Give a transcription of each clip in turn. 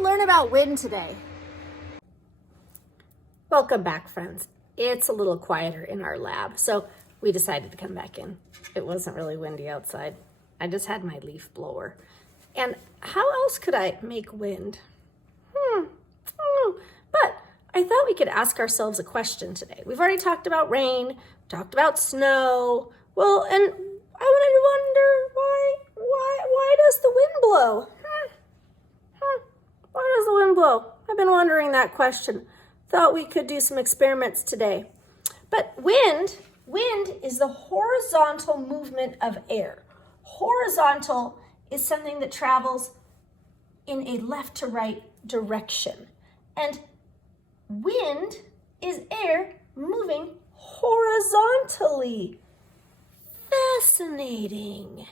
could learn about wind today. Welcome back, friends. It's a little quieter in our lab, so we decided to come back in. It wasn't really windy outside. I just had my leaf blower. And how else could I make wind? But I thought we could ask ourselves a question today. We've already talked about rain, talked about snow. Well, and I wanted to wonder why does the wind blow? Why does the wind blow? I've been wondering that question. Thought we could do some experiments today. But wind is the horizontal movement of air. Horizontal is something that travels in a left to right direction. And wind is air moving horizontally. Fascinating.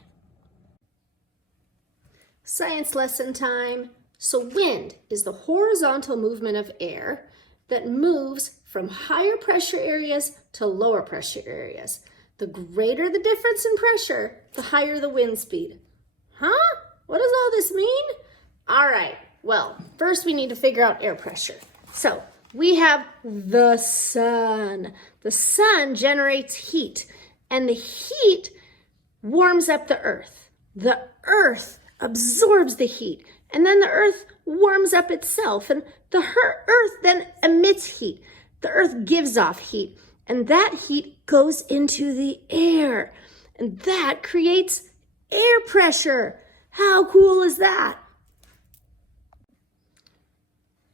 Science lesson time. So wind is the horizontal movement of air that moves from higher pressure areas to lower pressure areas. The greater the difference in pressure, the higher the wind speed. Huh? What does all this mean? All right, well, first we need to figure out air pressure. So we have the sun. The sun generates heat, and the heat warms up the earth. The earth absorbs the heat, and then the earth warms up itself, and the earth then emits heat. The earth gives off heat, and that heat goes into the air, and that creates air pressure. How cool is that?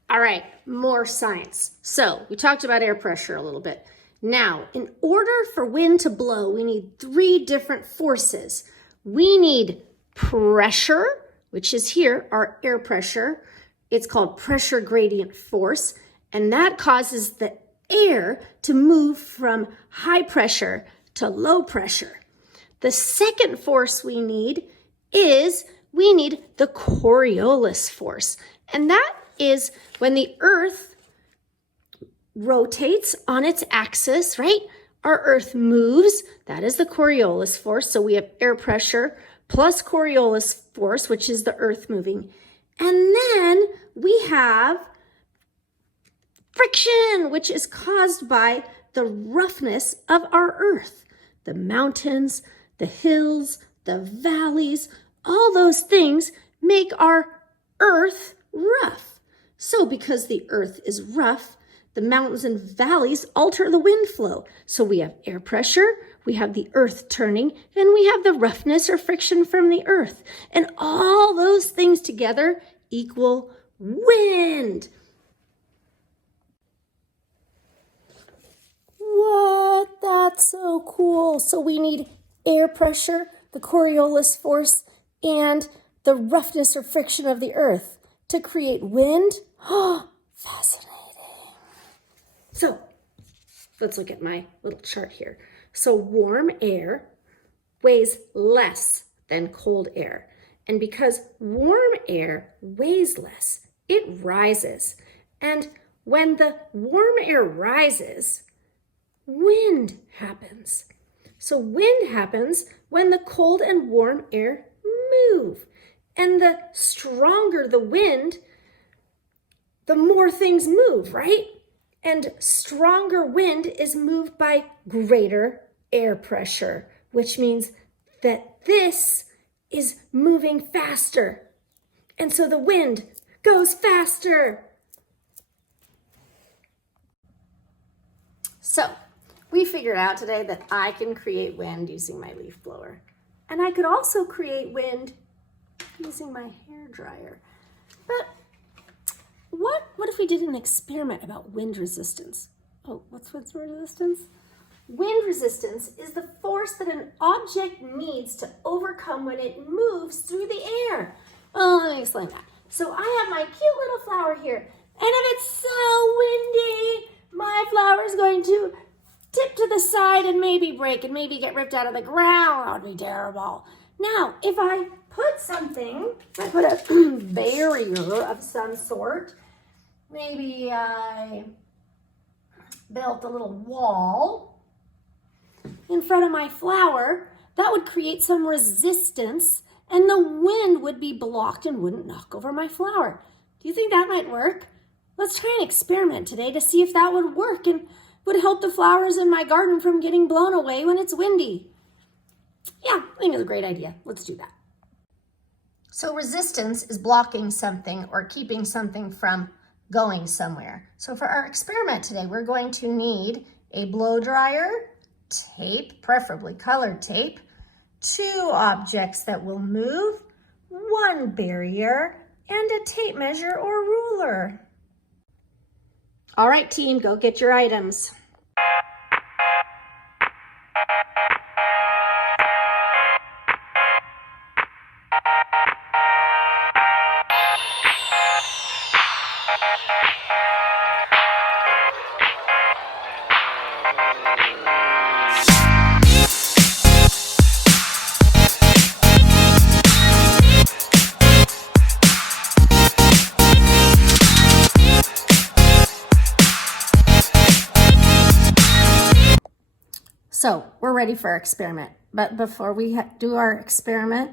All right, more science. So we talked about air pressure a little bit. Now, in order for wind to blow, we need three different forces. We need pressure, which is here, our air pressure. It's called pressure gradient force, and that causes the air to move from high pressure to low pressure. The second force we need is the Coriolis force, and that is when the earth rotates on its axis, right? Our earth moves. That is the Coriolis force. So we have air pressure plus Coriolis force, which is the earth moving. And then we have friction, which is caused by the roughness of our earth. The mountains, the hills, the valleys, all those things make our earth rough. So because the earth is rough, the mountains and valleys alter the wind flow. So we have air pressure, we have the earth turning, and we have the roughness or friction from the earth. And all those things together equal wind. What? That's so cool. So we need air pressure, the Coriolis force, and the roughness or friction of the earth to create wind. Oh, fascinating. So let's look at my little chart here. So warm air weighs less than cold air. And because warm air weighs less, it rises. And when the warm air rises, wind happens. So wind happens when the cold and warm air move. And the stronger the wind, the more things move, right? And stronger wind is moved by greater air pressure, which means that this is moving faster. And so the wind goes faster. So we figured out today that I can create wind using my leaf blower. And I could also create wind using my hair dryer. But what if we did an experiment about wind resistance? Oh, what's wind resistance? Wind resistance is the force that an object needs to overcome when it moves through the air. Oh, let me explain that. So I have my cute little flower here, and if it's so windy, my flower is going to tip to the side and maybe break and maybe get ripped out of the ground. That would be terrible. Now, if I put a barrier of some sort, maybe I built a little wall in front of my flower, that would create some resistance and the wind would be blocked and wouldn't knock over my flower. Do you think that might work? Let's try an experiment today to see if that would work and would help the flowers in my garden from getting blown away when it's windy. Yeah, I think it's a great idea. Let's do that. So resistance is blocking something or keeping something from going somewhere. So for our experiment today, we're going to need a blow dryer, tape, preferably colored tape, 2 objects that will move, 1 barrier, and a tape measure or ruler. All right, team, go get your items. So we're ready for our experiment. But before we do our experiment,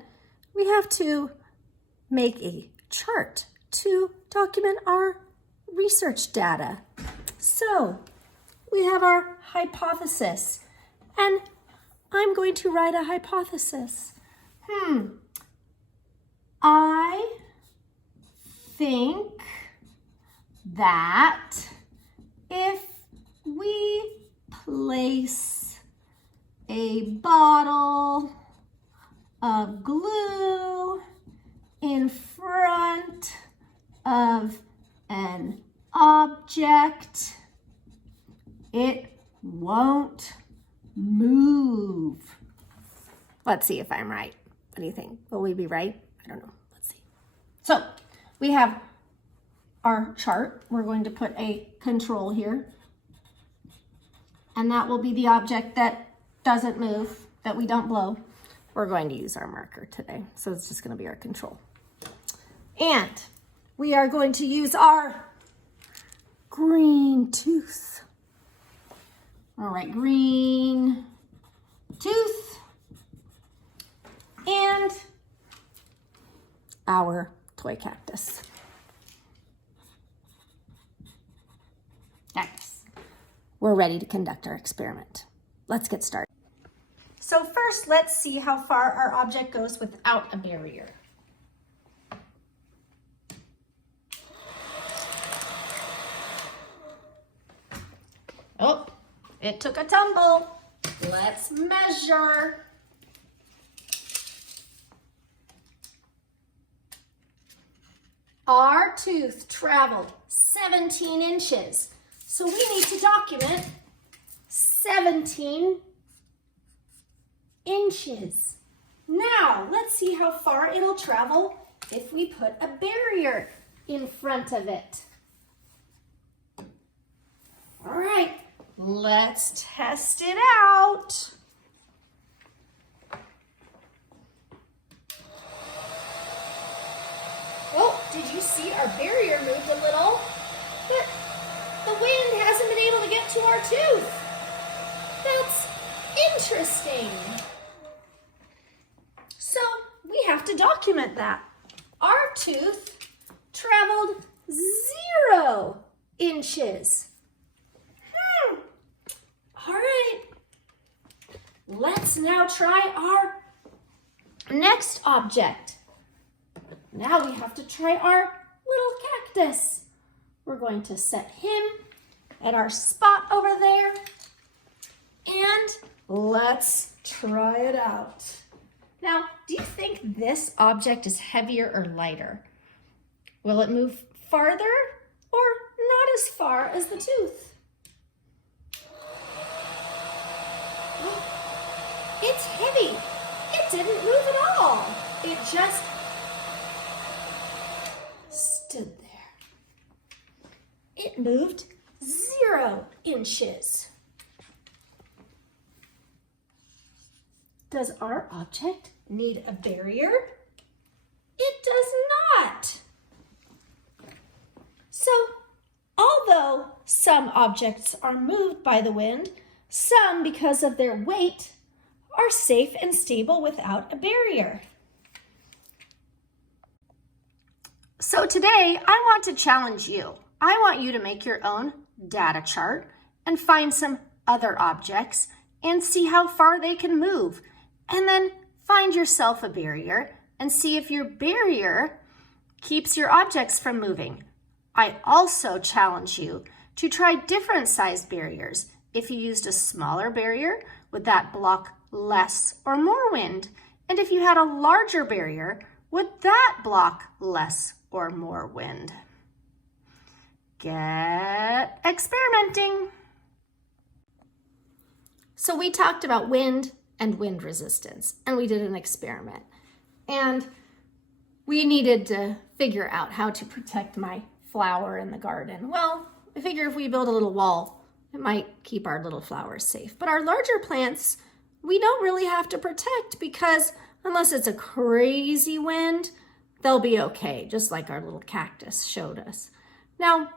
we have to make a chart to document our research data. So we have our hypothesis, and I'm going to write a hypothesis. I think that if we place a bottle of glue in front of an object, it won't move. Let's see if I'm right. What do you think? Will we be right? I don't know. Let's see. So we have our chart. We're going to put a control here, and that will be the object that doesn't move, that we don't blow. We're going to use our marker today, so it's just going to be our control. And we are going to use our green tooth. All right, green tooth and our toy cactus. Cactus. We're ready to conduct our experiment. Let's get started. So first, let's see how far our object goes without a barrier. Oh, it took a tumble. Let's measure. Our tooth traveled 17 inches. So we need to document 17 inches. Now, let's see how far it'll travel if we put a barrier in front of it. All right, let's test it out. Oh, did you see our barrier moved a little? But the wind hasn't been able to get to our tooth. That's interesting. So we have to document that. Our tooth traveled 0 inches. All right. Let's now try our next object. Now we have to try our little cactus. We're going to set him at our spot over there. And let's try it out. Now, do you think this object is heavier or lighter? Will it move farther or not as far as the tooth? It's heavy. It didn't move at all. It just stood there. It moved 0 inches. Does our object need a barrier? It does not. So, although some objects are moved by the wind, some, because of their weight, are safe and stable without a barrier. So today I want to challenge you. I want you to make your own data chart and find some other objects and see how far they can move. And then find yourself a barrier and see if your barrier keeps your objects from moving. I also challenge you to try different sized barriers. If you used a smaller barrier, would that block less or more wind? And if you had a larger barrier, would that block less or more wind? Get experimenting. So we talked about wind and wind resistance, and we did an experiment. And we needed to figure out how to protect my flower in the garden. Well, I figure if we build a little wall, it might keep our little flowers safe. But our larger plants, we don't really have to protect because unless it's a crazy wind, they'll be okay, just like our little cactus showed us. Now,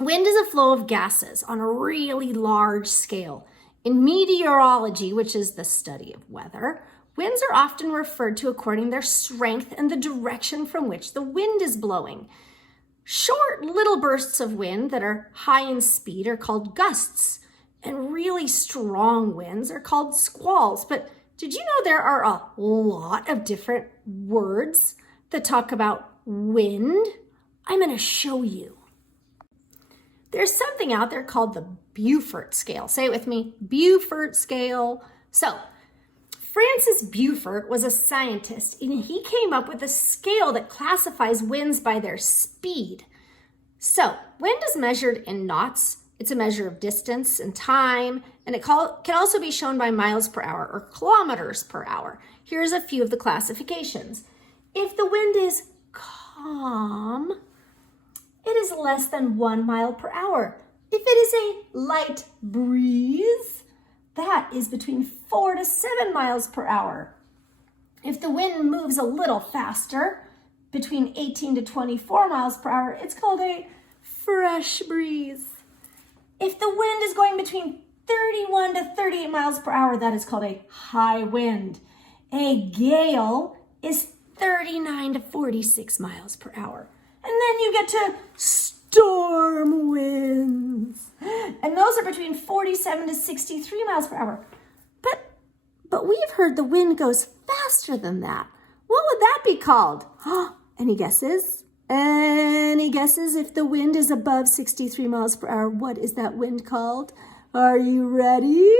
wind is a flow of gases on a really large scale. In meteorology, which is the study of weather, winds are often referred to according to their strength and the direction from which the wind is blowing. Short little bursts of wind that are high in speed are called gusts, and really strong winds are called squalls. But did you know there are a lot of different words that talk about wind? I'm going to show you. There's something out there called the Beaufort scale. Say it with me, Beaufort scale. So, Francis Beaufort was a scientist, and he came up with a scale that classifies winds by their speed. So, wind is measured in knots. It's a measure of distance and time, and it can also be shown by miles per hour or kilometers per hour. Here's a few of the classifications. If the wind is calm, it is less than 1 mile per hour. If it is a light breeze, that is between 4 to 7 miles per hour. If the wind moves a little faster, between 18 to 24 miles per hour, it's called a fresh breeze. If the wind is going between 31 to 38 miles per hour, that is called a high wind. A gale is 39 to 46 miles per hour. And then you get to storm winds. And those are between 47 to 63 miles per hour. But we've heard the wind goes faster than that. What would that be called? Any guesses? Any guesses? If the wind is above 63 miles per hour, what is that wind called? Are you ready?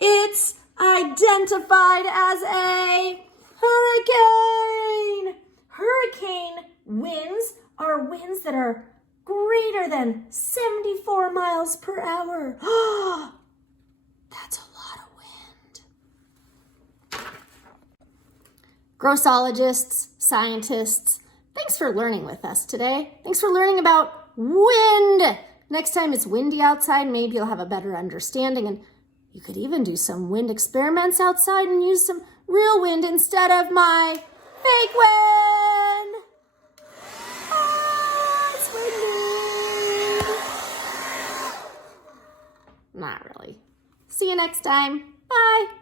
It's identified as a hurricane. Hurricane winds are winds that are greater than 74 miles per hour. That's a lot of wind. Grossologists, scientists, thanks for learning with us today. Thanks for learning about wind. Next time it's windy outside, maybe you'll have a better understanding, and you could even do some wind experiments outside and use some real wind instead of my fake wind. It's windy. Not really. See you next time. Bye.